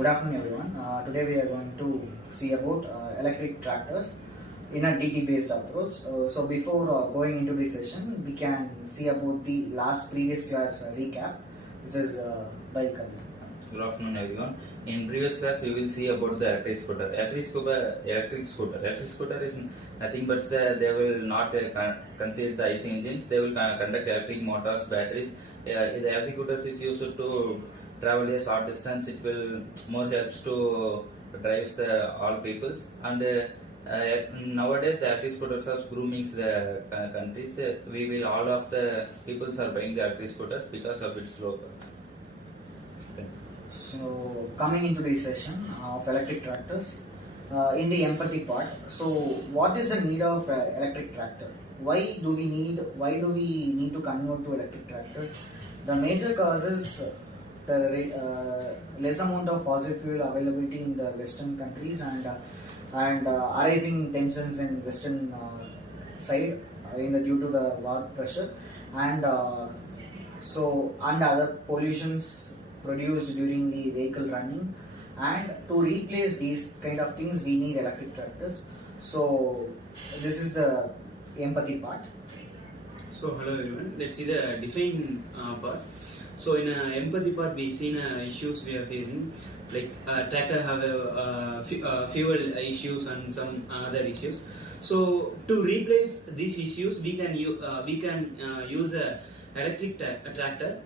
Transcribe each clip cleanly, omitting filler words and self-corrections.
Good afternoon, everyone. Today we are going to see about electric tractors in a DT-based approach. So before going into this session, we can see about the last previous class recap, which is welcome. Good afternoon, everyone. In previous class, we will see about the electric scooter. Electric scooter is nothing but they will not consider the IC engines. They will conduct electric motors, batteries. The electric scooters is used to travel a short distance. It will more helps to drive all peoples. And nowadays, the electric scooters are grooming the countries. All of the peoples are buying the electric scooters because of its low. So coming into the session of electric tractors, in the empathy part, so what is the need of electric tractor? Why do we need to convert to electric tractors? The major causes the less amount of fossil fuel availability in the western countries and arising tensions in western side due to the war pressure and other pollutions produced during the vehicle running, and to replace these kind of things we need electric tractors. So this is the empathy part. So hello everyone, let's see the define part. So in empathy part we seen issues we are facing, like tractor have fuel issues and some other issues. So to replace these issues we can use a electric tractor.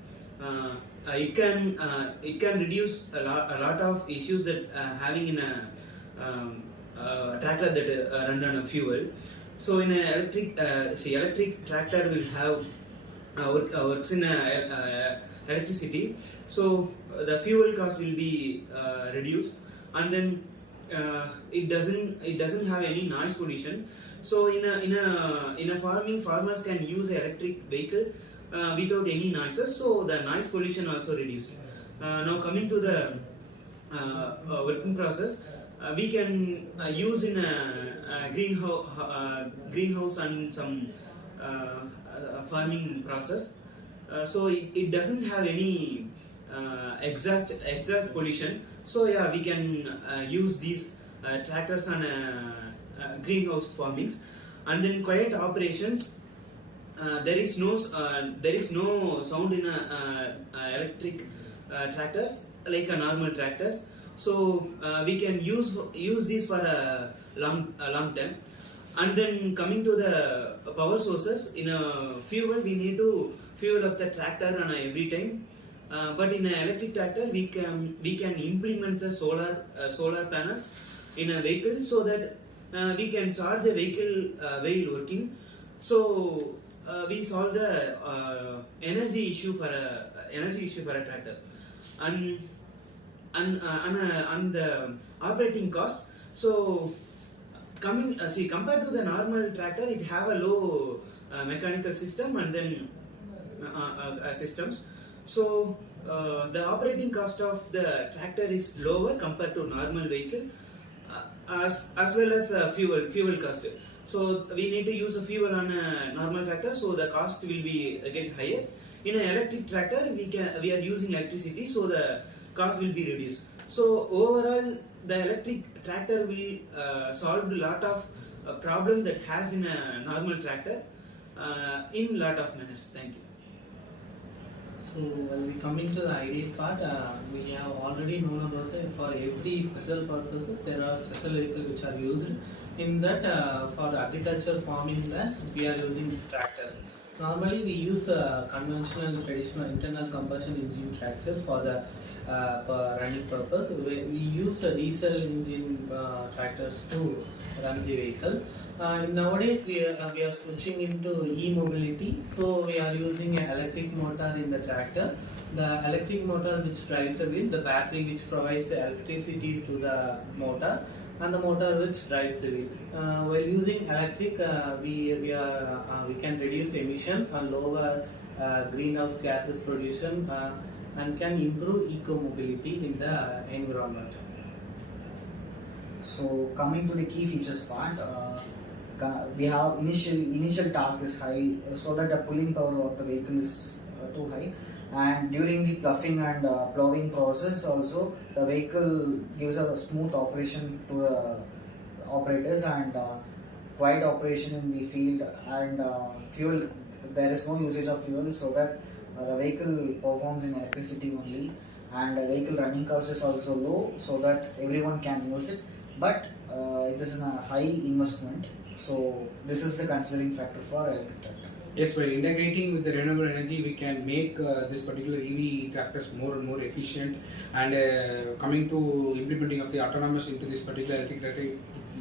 It can reduce a lot of issues that having in a tractor that run on a fuel. So in an electric tractor will have works in electricity. So the fuel cost will be reduced, and then it doesn't have any noise pollution. So in a farming, farmers can use an electric vehicle without any noises, so the noise pollution also reduced. Now coming to the working process, we can use in a greenhouse and some farming process. So it doesn't have any exhaust pollution. So yeah, we can use these tractors on greenhouse farmings, and then quiet operations. There is no sound in electric tractors like a normal tractors. So we can use these for a long time. And then coming to the power sources, in a fuel we need to fuel up the tractor on every time. But in an electric tractor we can implement the solar panels in a vehicle, so that we can charge a vehicle while working. So we solve the energy issue for a tractor, and the operating cost. So compared to the normal tractor, it have a low mechanical system and then systems. So the operating cost of the tractor is lower compared to normal vehicle, as well as fuel cost. So we need to use a fuel on a normal tractor, so the cost will be again higher. In an electric tractor, we are using electricity, so the cost will be reduced. So overall, the electric tractor will solve a lot of problem that has in a normal tractor in lot of manners. Thank you. So when we coming to the Ideate part, we have already known about it. For every special purpose, there are special vehicles which are used. In that, for the agriculture farming lands, we are using tractors. Normally, we use conventional, traditional internal combustion engine tractors for the running purpose. We use diesel engine tractors to run the vehicle. Nowadays, we are switching into e-mobility. So we are using an electric motor in the tractor. The electric motor which drives the wheel, the battery which provides the electricity to the motor, and the motor which drives the wheel. While using electric, we can reduce emissions and lower greenhouse gases pollution, and can improve eco-mobility in the environment. So coming to the key features part, we have initial torque is high, so that the pulling power of the vehicle is too high, and during the ploughing and plowing process also the vehicle gives a smooth operation to the operators and quiet operation in the field and fuel. There is no usage of fuel, so that the vehicle performs in electricity only, and the vehicle running cost is also low, so that everyone can use it. But it is in a high investment, so this is the considering factor for electric tractor. Yes, by integrating with the renewable energy, we can make this particular EV tractors more and more efficient. And coming to implementing of the autonomous into this particular electric tractor, it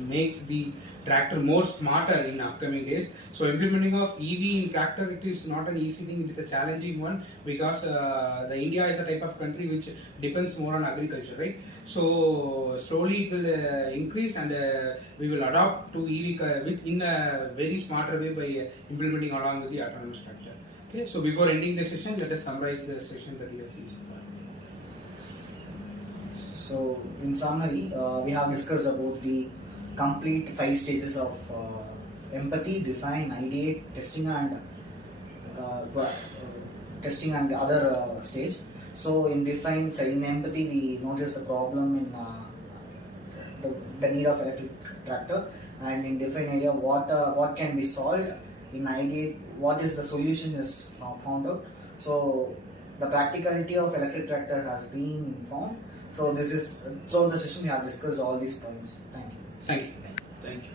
makes the tractor more smarter in upcoming days. So implementing of EV in tractor, it is not an easy thing. It is a challenging one because the India is a type of country which depends more on agriculture, right? So slowly it will increase, and we will adopt to EV in a very smarter way by implementing along with the autonomous tractor. Okay, so before ending the session, let us summarize the session that we have seen so far. So in summary, we have discussed about the complete 5 stages of empathy: define, ideate, testing, and other stage. So in define, so in empathy, we notice the problem in the need of electric tractor, and in define area, what can be solved. In ideate, what is the solution is found out. So the practicality of electric tractor has been found. So this is throughout the session we have discussed all these points. Thank you. Thank you. Thank you.